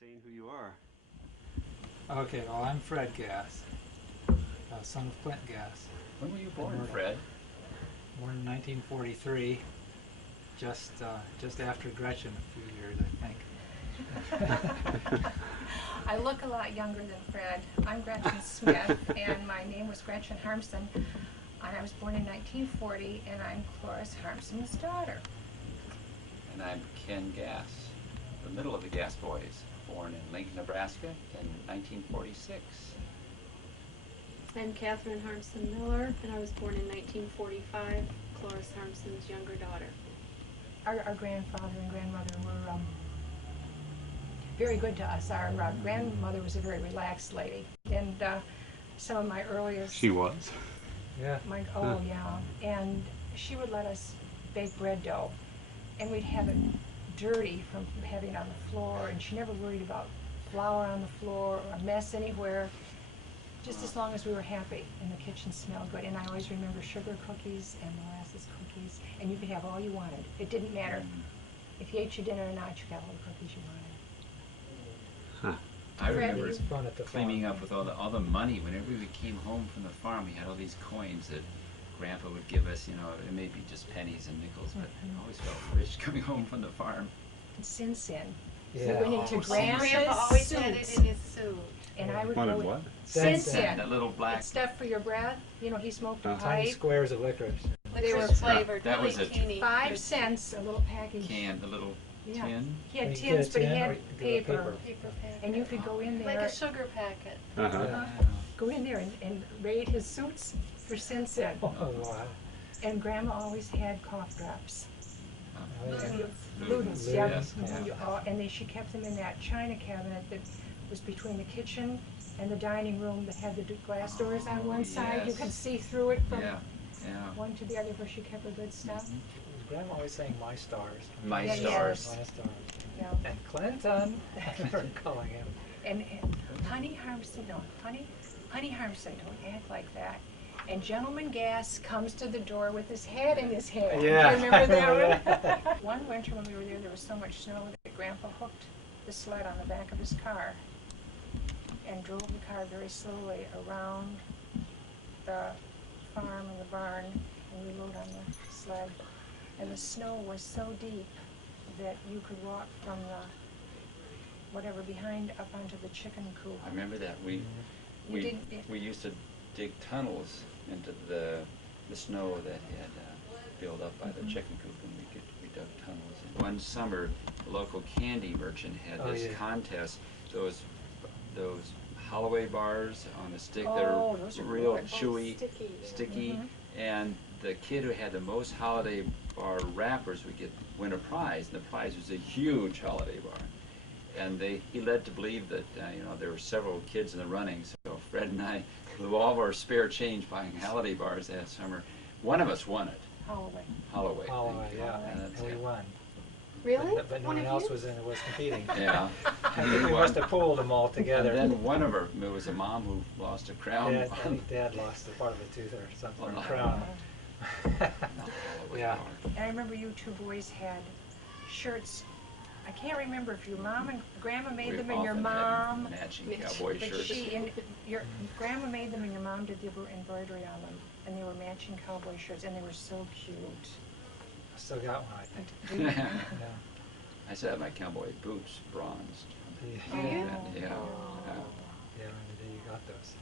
saying who you are. Okay, well, I'm Fred Gass, son of Clint Gass. When were you born, Fred? Born in 1943, just after Gretchen, a few years, I think. I look a lot younger than Fred. I'm Gretchen Smith, and my name was Gretchen Harmsen. I was born in 1940, and I'm Cloris Harmsen's daughter. And I'm Ken Gass, the middle of the Gass boys, born in Lincoln, Nebraska in 1946. I'm Catherine Harmsen Miller, and I was born in 1945, Cloris Harmsen's younger daughter. Our grandfather and grandmother were very good to us. Our grandmother was a very relaxed lady, and some of my earliest... She was. Yeah. Oh, yeah. And she would let us bake bread dough, and we'd have it dirty from having it on the floor, and she never worried about flour on the floor or a mess anywhere, just as long as we were happy and the kitchen smelled good. And I always remember sugar cookies and molasses cookies, and you could have all you wanted. It didn't matter if you ate your dinner or not, you got all the cookies you wanted. Huh. I remember It's fun at the cleaning farm. up with all the money. Whenever we came home from the farm, we had all these coins that Grandpa would give us, you know, it may be just pennies and nickels, but I always felt rich coming home from the farm. Sin. Yeah. We went into Grandpa's Grandpa always suits, had it in his suit. and I would Wanted go with what? Sin. That little black It's stuff for your breath. You know, he smoked a Tiny pipe. squares of licorice. They were Licorice. flavored, That really was a teeny. 5 cents, a little package. can, the little Yeah. tin. He had You tins, get a but he tin or had you get a paper. Paper packet. And you could go in Like there, a sugar packet. Uh-huh. Yeah. go in there and raid his suits for Sin. Oh, wow. And Grandma always had cough drops. Oh, yeah. Ludens, Ludens, yeah. yeah. And she kept them in that china cabinet that was between the kitchen and the dining room that had the glass doors on one side. You yes. could see through it from Yeah. one to the other where she kept her good stuff. Grandma always saying "My Stars." My Yeah, stars. My Stars. Yeah. And Clinton, I remember calling him. And Honey Harmsen, don't act like that. And Gentleman Gass comes to the door with his hat in his hand. Yeah. Do you remember that one? One winter when we were there was so much snow that Grandpa hooked the sled on the back of his car and drove the car very slowly around the farm and the barn, and we rode on the sled. And the snow was so deep that you could walk from the whatever behind up onto the chicken coop. I remember that. You didn't- We used to dig tunnels into the snow that had built up by the chicken coop, and we dug tunnels. And one summer, a local candy merchant had Oh, this yeah. contest. Those Holloway bars on a stick that Oh, are those are real good. chewy, Sticky. sticky, and the kid who had the most holiday bar wrappers would win a prize, and the prize was a huge holiday bar. And he led to believe that there were several kids in the running. So Fred and I blew all of our spare change buying holiday bars that summer. One of us won it. Holloway. Holloway. Oh, yeah. That's And we it. won. Really? But no One one of else you? was competing. Yeah. I think we must have pulled them all together. And then one of her, it was a mom who lost a crown. Dad, I think Dad lost a part of a tooth or something, or a Oh, crown. Holloway Yeah. bar. And I remember you two boys had shirts. I can't remember if your mom and Grandma made We them and your often had mom, matching Matching. cowboy but shirts. your Grandma made them and your mom did the embroidery on them, and they were matching cowboy shirts, and they were so cute. I still got one, I think. Yeah. Yeah. I still have my cowboy boots bronzed. Yeah. Do you? Yeah. Yeah, when the day you got those.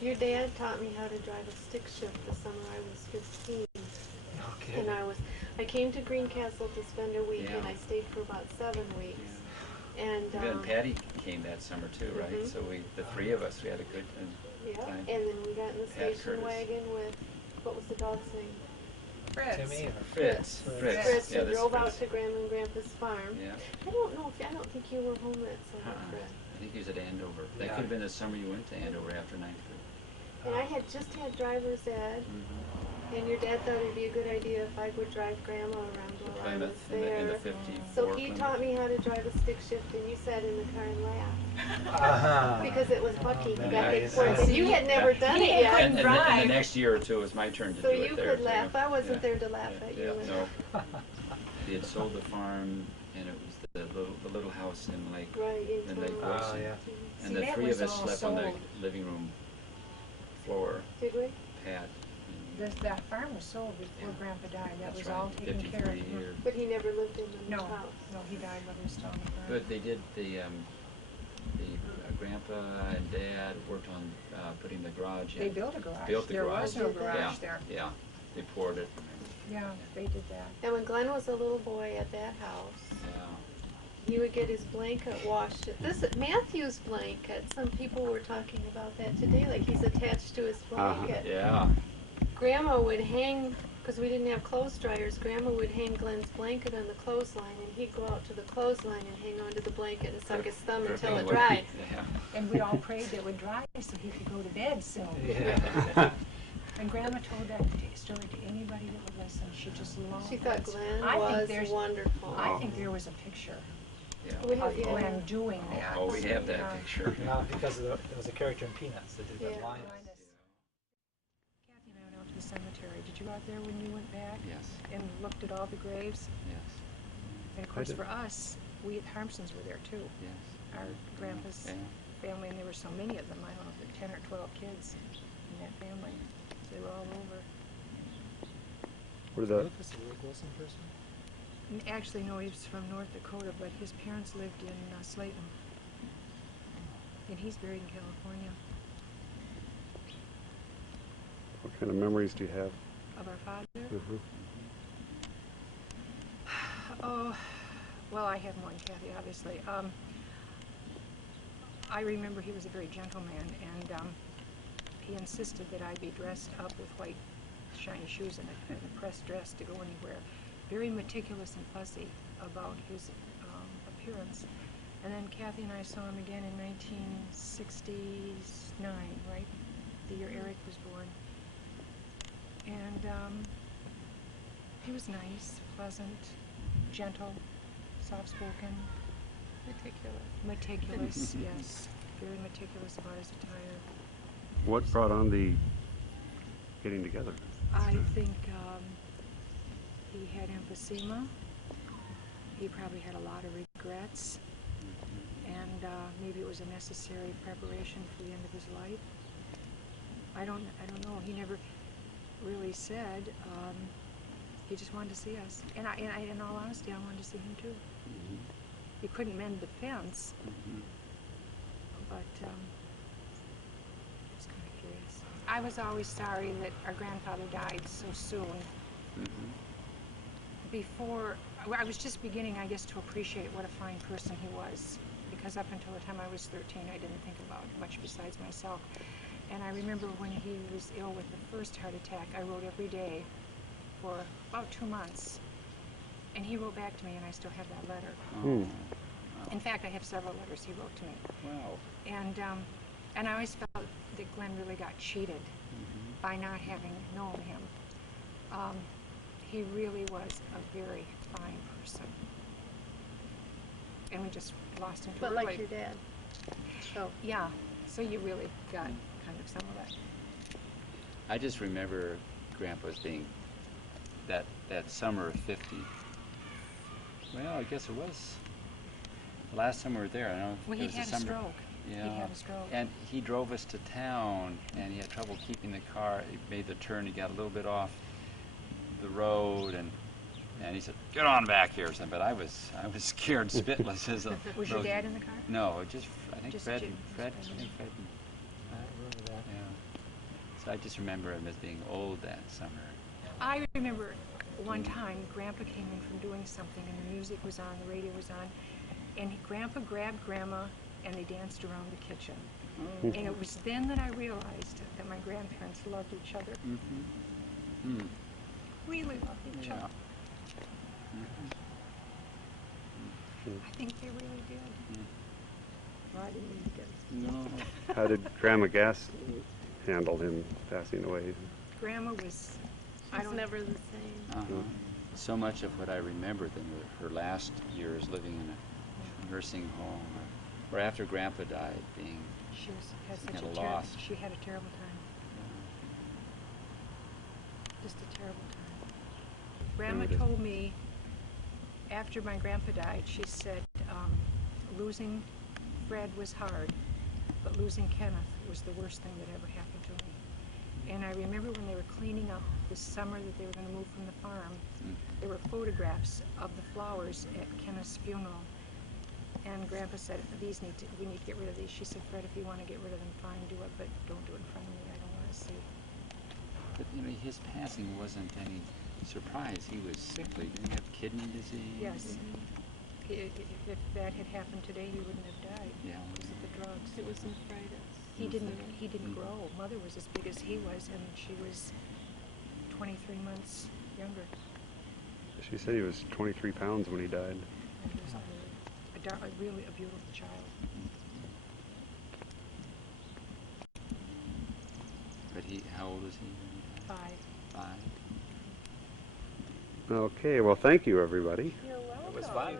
Your dad taught me how to drive a stick shift the summer I was 15. Okay. And I came to Greencastle to spend a week, Yeah. and I stayed for about 7 weeks. And Then Patty came that summer too, right? Mhm. So the three of us, we had a good yeah, time. and then we got in the Pat station Curtis. wagon with, what was the dog's name? Fritz. Timmy or Fritz. Fritz, Yeah, and this drove out Fritz. to Grandma and Grandpa's farm. Yeah. I don't think you were home that summer, Uh-uh. Fred. I think he was at Andover. That Yeah. could have been the summer you went to Andover after ninth grade. And I had just had driver's ed, and your dad thought it'd be a good idea if I would drive Grandma around while I was Plymouth in there. the 54 So he Plymouth. taught me how to drive a stick shift, and you sat in the car and laughed. Uh-huh. Because it was Bucky, he got the Nice. experience, and you had never done it He yet. And the drive. next year or two, it was my turn to So do it you there could laugh. too. I wasn't Yeah. there to laugh at you. Yeah, and- no. He had sold the farm, and it was the little house house in Lake Right, in Lake town. Wilson. yeah. And See, the that three was of us all slept on the sold. living room floor Did we? pad. That farm was sold before Yeah. Grandpa died. That That's was right, all taken care of. 53 or. But he never lived in the No, house. no, he died while he was still on the farm. But they did the grandpa and dad worked on putting the garage in. They built a garage. Built the there garage. was no Yeah. garage there. Yeah, they poured it. Yeah, they did that. And when Glenn was a little boy at that house, Yeah. he would get his blanket washed. This is Matthew's blanket. Some people were talking about that today, like he's attached to his blanket. Yeah. Grandma would hang, because we didn't have clothes dryers, Grandma would hang Glenn's blanket on the clothesline, and he'd go out to the clothesline and hang onto the blanket and suck his thumb until it dried. Yeah. And we all prayed that it would dry so he could go to bed soon. Yeah. And Grandma told that story to anybody that would listen. She just loved She thought it. Glenn I think was there's- wonderful. I think there was a picture Yeah. We have, of yeah. Glenn doing that. Oh, we have that Yeah. picture. No, because there was a character in Peanuts that did Yeah. that line. Kathy and I went out to the cemetery. Did you go out there when you went back Yes. and looked at all the graves? Yes. And of course, for us, we at Harmsen's were there too. Yes. Our grandpa's Yeah. family, and there were so many of them. I don't know, if there were 10 or 12 kids in that family. They were all over. What are the Lucas, a Luke Wilson person? Actually, no, he was from North Dakota, but his parents lived in Slayton. And he's buried in California. what kind of memories do you have? Of our father? Mhm. Oh, well, I have more than Kathy, obviously. I remember he was a very gentle man, and he insisted that I be dressed up with white shiny shoes and a pressed dress to go anywhere. Very meticulous and fussy about his appearance. And then Kathy and I saw him again in 1969, right? The year Eric was born. And he was nice, pleasant, gentle, soft-spoken. Meticulous, yes. Very meticulous about his attire. What brought on the getting together? I think he had emphysema. He probably had a lot of regrets. And maybe it was a necessary preparation for the end of his life. I don't know. He never really said. He just wanted to see us. And in all honesty, I wanted to see him too. Mhm. He couldn't mend the fence, Mhm. but it was kind of curious. I was always sorry that our grandfather died so soon. Mhm. Before, I was just beginning, I guess, to appreciate what a fine person he was. Because up until the time I was 13, I didn't think about much besides myself. And I remember when he was ill with the first heart attack, I wrote every day for about 2 months. And he wrote back to me, and I still have that letter. Oh. In fact, I have several letters he wrote to me. Wow. And I always felt that Glenn really got cheated Mhm. by not having known him. He really was a very fine person. And we just lost him too But early. like your dad. So Yeah, so you really got kind of some of that. I just remember Grandpa's being that summer of '50. Well, I guess it was the last time we were there. I don't know. Well, it he was had the a summer. stroke. Yeah. He had a stroke. And he drove us to town, and he had trouble keeping the car. He made the turn. He got a little bit off the road, and he said, "Get on back here," or something. But I was scared spitless as a. Was your little- dad in the car? No, just I think Just Fred. you. Fred. Just I think Fred. And, I remember that. yeah. So I just remember him as being old that summer. I remember one time Grandpa came in from doing something, and the music was on, the radio was on, and Grandpa grabbed Grandma, and they danced around the kitchen. Oh. And it was then that I realized that my grandparents loved each other. Mm-hmm. Mm. Really loved each Yeah. other. Mhm. I think they really did. Mm. Well, I didn't mean to get No. How did Grandma Gass handle him passing away? Grandma was, I it's don't never the same. Uh-huh. So much of what I remember than her last years living in a nursing home, or after Grandpa died, being She had Some such kind a of terrible, loss. she had a terrible time. Just a terrible time. Grandma it is. told me after my grandpa died, she said, losing Fred was hard, but losing Kenneth was the worst thing that ever happened to me. And I remember when they were cleaning up this summer that they were going to move from the farm, there were photographs of the flowers at Kenneth's funeral. And Grandpa said, we need to get rid of these. She said, Fred, if you want to get rid of them, fine, do it, but don't do it in front of me. I don't want to see. But you know, his passing wasn't any surprise. He was sickly. Didn't he have kidney disease? Yes. If that had happened today, he wouldn't have died Yeah. because of the drugs. It was nephritis. He didn't grow. Mother was as big as he was, and she was 23 months younger. She said he was 23 pounds when he died. And he was really a beautiful child. But how old was he when he died? 5. 5. Okay, well, thank you, everybody. You're welcome. It was fun.